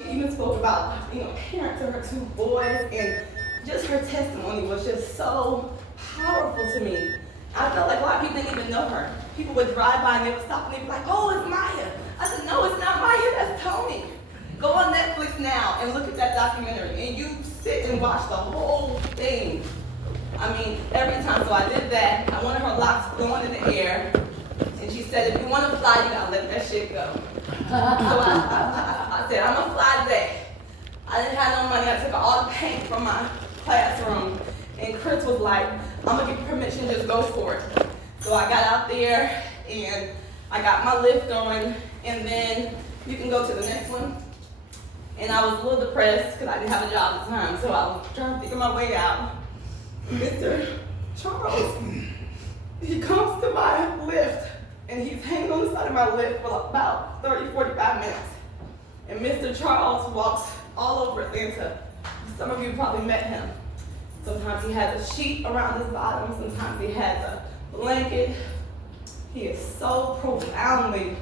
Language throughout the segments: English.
She even spoke about, parents of her two boys, and just her testimony was just so powerful to me. I felt like a lot of people didn't even know her. People would drive by and they would stop and they'd be like, "Oh, it's Maya." I said, "No, it's not Maya, that's Tony." Go on Netflix now and look at that documentary, and you sit and watch the whole thing. I mean, every time. So I did that. I wanted her locks blowing in the air, and she said, "If you want to fly, you gotta let that shit go." So I said, "I'm gonna fly today." I didn't have no money. I took all the paint from my classroom, and Chris was like, "I'm gonna give you permission, just go for it." So I got out there, and I got my lift going, and then you can go to the next one. And I was a little depressed because I didn't have a job at the time, so I was trying to figure my way out. Mr. Charles, he comes to my lift, and he's hanging on the side of my lift for about 30, 45 minutes. And Mr. Charles walks all over Atlanta. Some of you probably met him. Sometimes he has a sheet around his bottom, sometimes he has a blanket. He is so profoundly,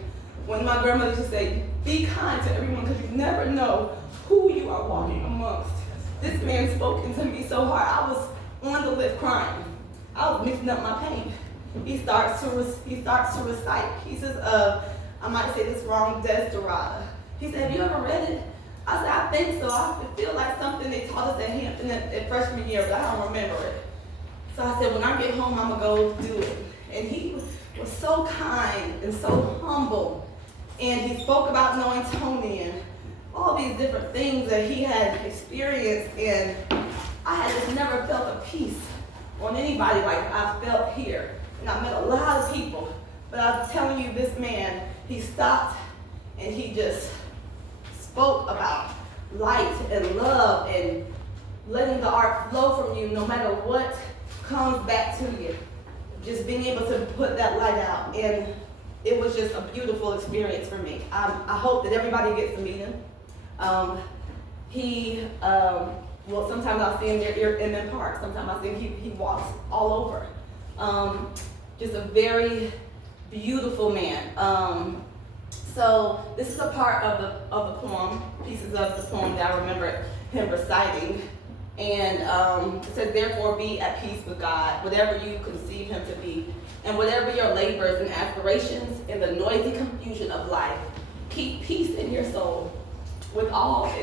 when my grandmother used to say, "Be kind to everyone because you never know who you are walking amongst." This man spoke into me so hard. I was on the lift crying. I was mixing up my pain. He starts to recite pieces of, I might say this wrong, Desderada. He said, "Have you ever read it?" I said, "I think so. I feel like something they taught us at Hampton at freshman year, but I don't remember it." So I said, "When I get home, I'm going to go do it." And he was so kind and so humble. And he spoke about knowing Tony and all these different things that he had experienced. And I had just never felt a peace on anybody like I felt here. And I met a lot of people. But I'm telling you, this man, he stopped and he just spoke about light and love and letting the art flow from you no matter what comes back to you. Just being able to put that light out. And it was just a beautiful experience for me. I hope that everybody gets to meet him. Well, sometimes I'll see him in the park. Sometimes I see him, he walks all over. Just a very beautiful man. So this is a part of the poem, pieces of the poem that I remember him reciting. And it says, "Therefore be at peace with God, whatever you conceive him to be, and whatever your labors and aspirations in the noisy confusion of life, keep peace in your soul. With all of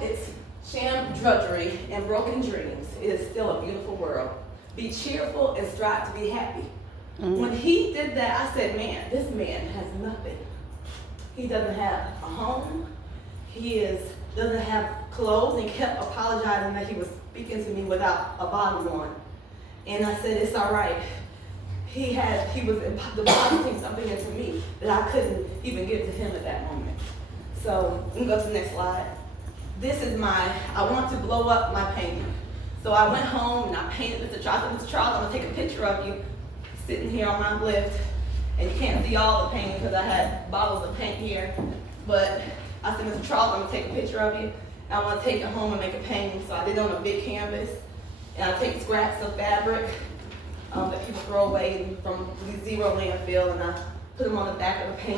its sham drudgery and broken dreams, it is still a beautiful world. Be cheerful and strive to be happy." Mm-hmm. When he did that, I said, "Man, this man has nothing. He doesn't have a home. Doesn't have clothes," and kept apologizing that he was speaking to me without a bottom on. And I said, "It's all right." He was depositing something into me that I couldn't even give to him at that moment. So we can go to the next slide. This is I want to blow up my painting. So I went home and I painted Mr. Charles. "Mr. Charles, I'm gonna take a picture of you sitting here on my lift." And you can't see all the painting because I had bottles of paint here. But I said, "Mr. Charles, I'm gonna take a picture of you. And I want to take it home and make a painting." So I did it on a big canvas. And I take scraps of fabric that people throw away from the zero landfill, and I put them on the back of the paint.